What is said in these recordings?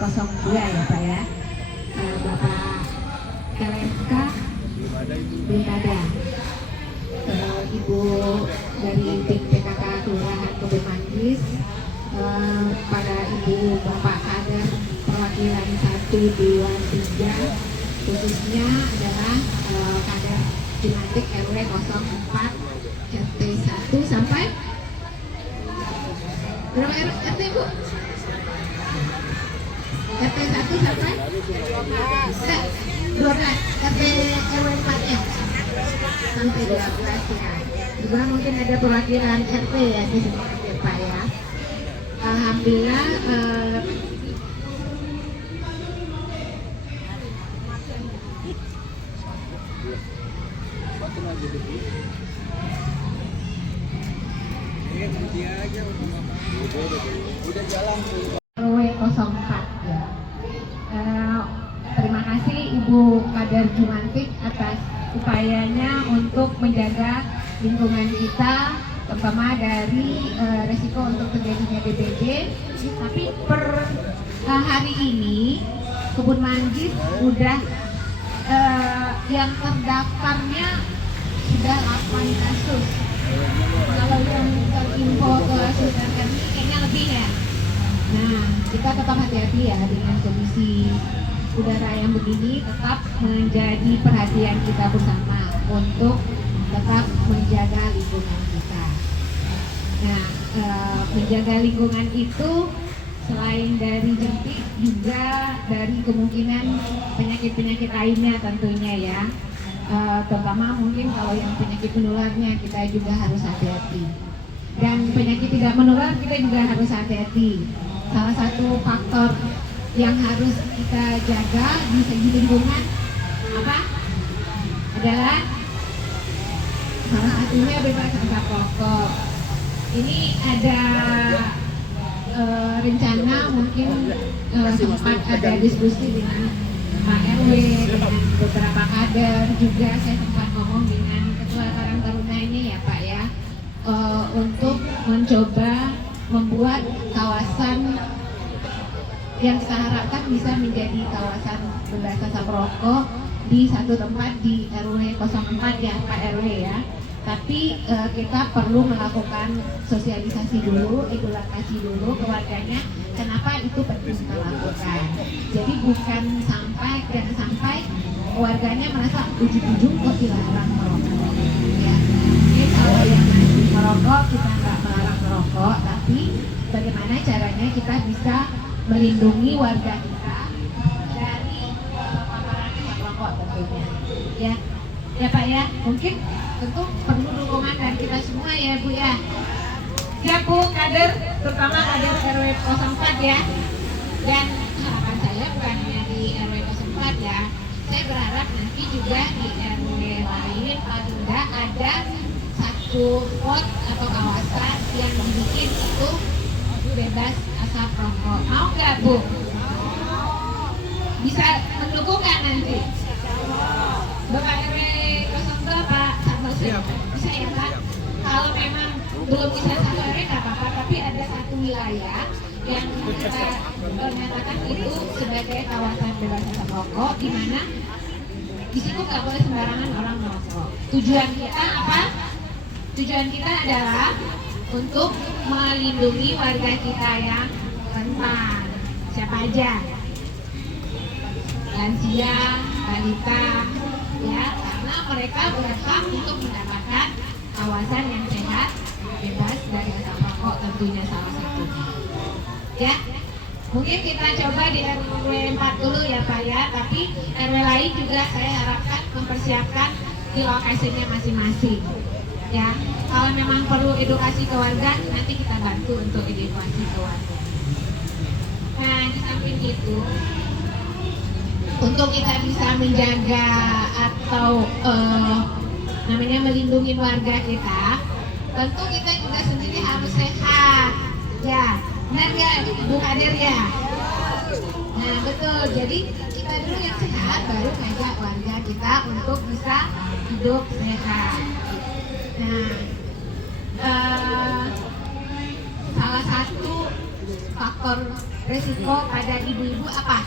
02 ya Pak ya. Bapak LMK belum ada. Ibu dari tim PKK Kelurahan Kebun Manggis, pada Ibu Bapak kader perwakilan 1, 2, 3, khususnya adalah kader Jumantik RW 04 RT 1 sampai berapa RT Bu? RT 1 sampai 12 RT RW 4 ya sampai 12 ya. Juga mungkin ada perwakilan RT ya di sini ya Pak ya. Alhamdulillah udah jalan RW 04 ya. Terima kasih Ibu Kader Jumantik atas upayanya untuk menjaga lingkungan kita, terutama dari resiko untuk terjadinya DBD. Tapi per hari ini Kebun Manggis udah yang terdaftarnya sudah 8 kasus. Kalau yang terinfo ke Sultan ini kayaknya lebih ya. Nah, kita tetap hati-hati ya dengan kondisi udara yang begini, tetap menjadi perhatian kita bersama untuk tetap menjaga lingkungan kita. Nah, menjaga lingkungan itu selain dari jentik juga dari kemungkinan penyakit-penyakit lainnya tentunya ya. Terutama mungkin kalau yang penyakit menularnya kita juga harus hati-hati. Dan penyakit tidak menular kita juga harus hati-hati. Salah satu faktor yang harus kita jaga di segi lingkungan apa? Adalah salah satunya bebas asap rokok. Ini ada rencana mungkin sempat ada diskusi dengan Pak RW, dengan beberapa kader, juga saya sempat ngomong dengan Ketua Karang Tarunanya ya Pak ya, untuk mencoba membuat kawasan yang kita harapkan bisa menjadi kawasan bebas asap rokok di satu tempat di RW 04 ya Pak RW ya. Tapi kita perlu melakukan sosialisasi dulu, edukasi dulu ke warganya kenapa itu penting kita lakukan. Jadi bukan jangan sampai warganya merasa ujung-ujung kok dilarang merokok. Ya, mungkin kalau yang masih merokok kita nggak melarang merokok, tapi bagaimana caranya kita bisa melindungi warga kita dari paparan asap rokok tentunya. Ya Pak ya, mungkin tentu perlu dukungan dari kita semua ya Bu ya. Siap Bu, kader, terutama kader RW 04 ya. Dan harapan saya bukan hanya di RW 04 ya. Saya berharap nanti juga di RW lain paling enggak ada satu spot atau kawasan yang dibikin itu bebas asap rokok. Mau nggak Bu? Bisa mendukung nggak nanti? Bapak RW 02 Pak Santoso bisa ya Pak? Kalau memang belum bisa satu RW nggak apa-apa, tapi ada satu wilayah yang kita menyatakan itu sebagai kawasan bebas asap rokok, di mana di situ nggak boleh sembarangan orang merokok. Tujuan kita apa? Tujuan kita adalah untuk melindungi warga kita yang rentan. Siapa aja? Lansia, balita, ya, karena mereka berhak untuk mendapatkan kawasan yang sehat, bebas dari asap rokok tentunya salah satunya. Ya, mungkin kita coba di RW 4 dulu ya Pak ya, tapi RW lain juga saya harapkan mempersiapkan di lokasinya masing-masing. Ya, kalau memang perlu edukasi ke warga, nanti kita bantu untuk edukasi ke warga. Nah, di samping itu, untuk kita bisa menjaga atau namanya melindungi warga kita, tentu kita juga sendiri harus sehat. Ya, benar ya Bu Kadir ya? Nah betul, jadi kita dulu yang sehat, baru ngajak warga kita untuk bisa hidup sehat. Nah, salah satu faktor resiko pada ibu-ibu apa?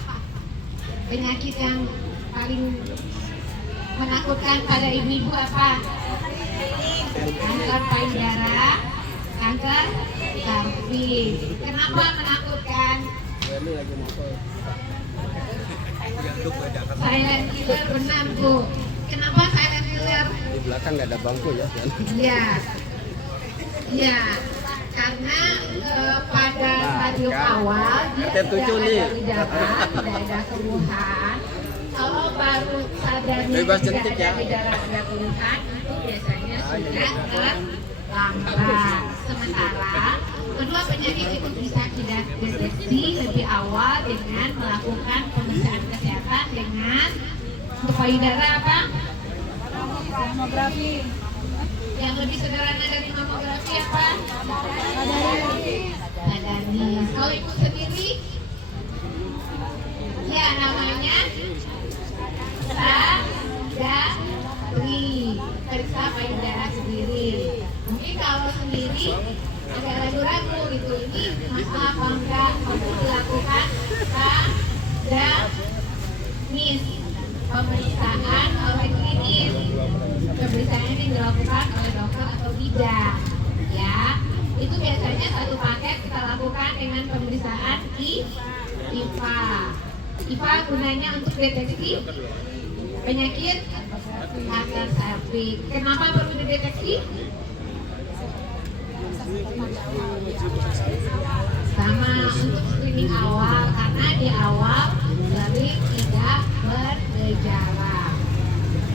Penyakit yang paling menakutkan pada ibu-ibu apa? Kanker payudara, kanker cervix. Kenapa menakutkan? Silent killer, benar Bu. Kenapa silent killer? Di belakang nggak ada bangku ya kan? Iya, iya. Karena pada stadium awal dia tidak ada gejala, tidak ada keluhan. Kalau baru sadarnya Bebas tidak jentik ada ya. gejala, ada keluhan, itu biasanya sudah terlambat. Sementara kedua penyakit itu bisa kita deteksi lebih awal dengan melakukan pemeriksaan kesehatan dengan untuk payudara apa? Mamografi. Yang lebih sederhana dari mamografi apa? Adanis. Kalau ibu sendiri, ya namanya sadari, periksa payudara sendiri. Mungkin kalau sendiri agak ragu-ragu gitu, ini masalah apa enggak, kamu dilakukan sadanis, pemeriksaan oleh klinis. Pemeriksaan ini dilakukan oleh dokter atau bidan, ya. Itu biasanya satu paket kita lakukan dengan pemeriksaan IPA. IPA gunanya untuk deteksi penyakit kanker cervix. Kenapa perlu dideteksi? Sama untuk screening awal, karena di awal sering tidak bergejala.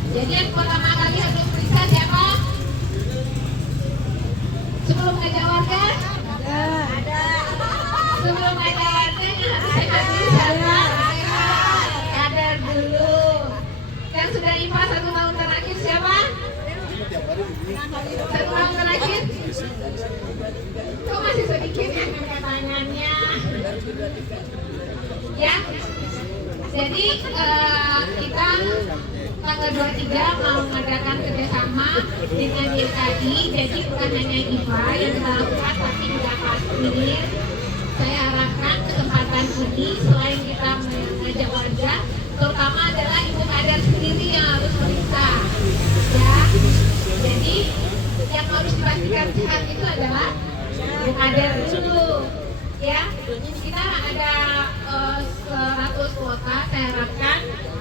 Jadi yang pertama kali harus periksa siapa? Sebelum ngajak warga? Ada. Sebelum ngajak warga yang harus saya siapa? Kader dulu. Yang sudah IPA 1 tahun terakhir siapa? 1 tahun terakhir? Kok masih sedikit yang angkat tangannya? Ya. Jadi kita tanggal 23 mau mengadakan kerjasama dengan YKI. Jadi bukan hanya IPA yang kita lakukan, tapi juga pasir. Saya harapkan kesempatan ini selain kita mengajak warga, terutama adalah ibu kader sendiri yang harus periksa. Ya, jadi yang harus dipastikan sehat itu adalah ibu kader dulu. Ya, kita ada 100 kuota. Saya harapkan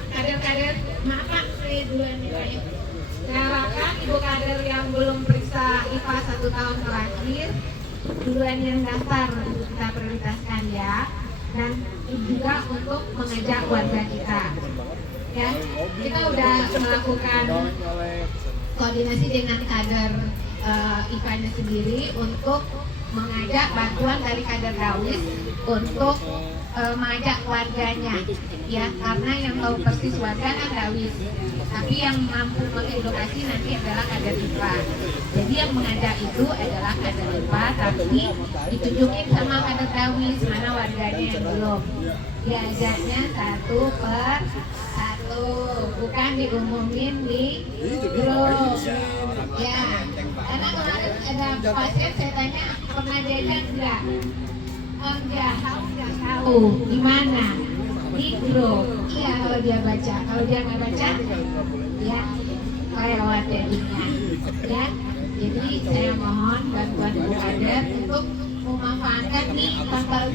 kader-kader, maaf Pak, saya duluan nih Pak ya. Saya harapkan ibu kader yang belum periksa IPA 1 tahun terakhir duluan yang daftar untuk kita prioritaskan ya. Dan juga untuk mengajak warga kita. Ya, kita udah melakukan koordinasi dengan kader IPA-nya sendiri untuk mengajak bantuan dari kader Dawis untuk mengajak warganya, ya, karena yang tahu persis warga kan Dawis, tapi yang mampu mengedukasi nanti adalah kader IPA. Jadi yang mengajak itu adalah kader IPA, tapi ditunjukin sama kader Dawis mana warganya yang belum. Diajaknya 1 per 1, bukan diumumin di grup. Ya, karena kemarin ada pasien saya tanya pernah jajan enggak? Enggak, tahu. Di mana? Di grup. Iya, kalau dia baca. Kalau dia nggak baca, ya lewat jadinya. Ya, jadi saya mohon bantuan ibu kader untuk memanfaatkan nih tanggal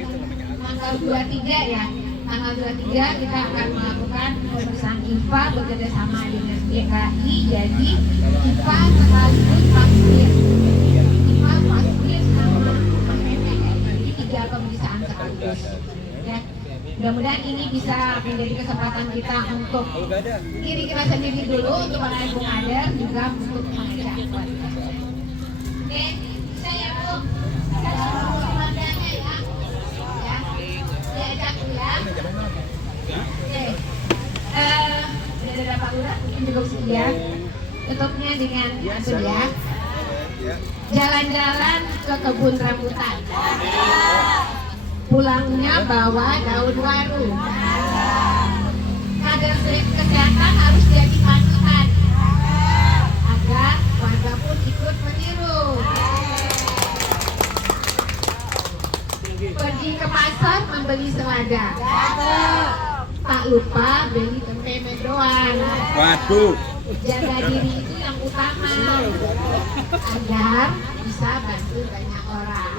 23 ya. Tanggal 23 kita akan melakukan pemeriksaan IPA bekerjasama dengan DKI. Jadi IPA sekaligus pasir. IPA pasir sama jadi 3 pemeriksaan sekaligus. Ya. Mudah-mudahan ini bisa menjadi kesempatan kita untuk diri kita sendiri dulu, untuk para ibu kader, juga untuk mengajak warga. Oke, bisa ya Bu? Warganya ya. Ya, diajak ya. Oke, udah ada Pak Lurah, mungkin cukup sekian. Tutupnya dengan ya. Jalan-jalan ke kebun rambutan. Pulangnya bawa daun waru. Kader kesehatan harus jadi panutan agar warga pun ikut meniru. Pergi ke pasar membeli selada. Tak lupa beli tempe mendoan. Waduh. Jaga diri itu yang utama agar bisa bantu banyak orang.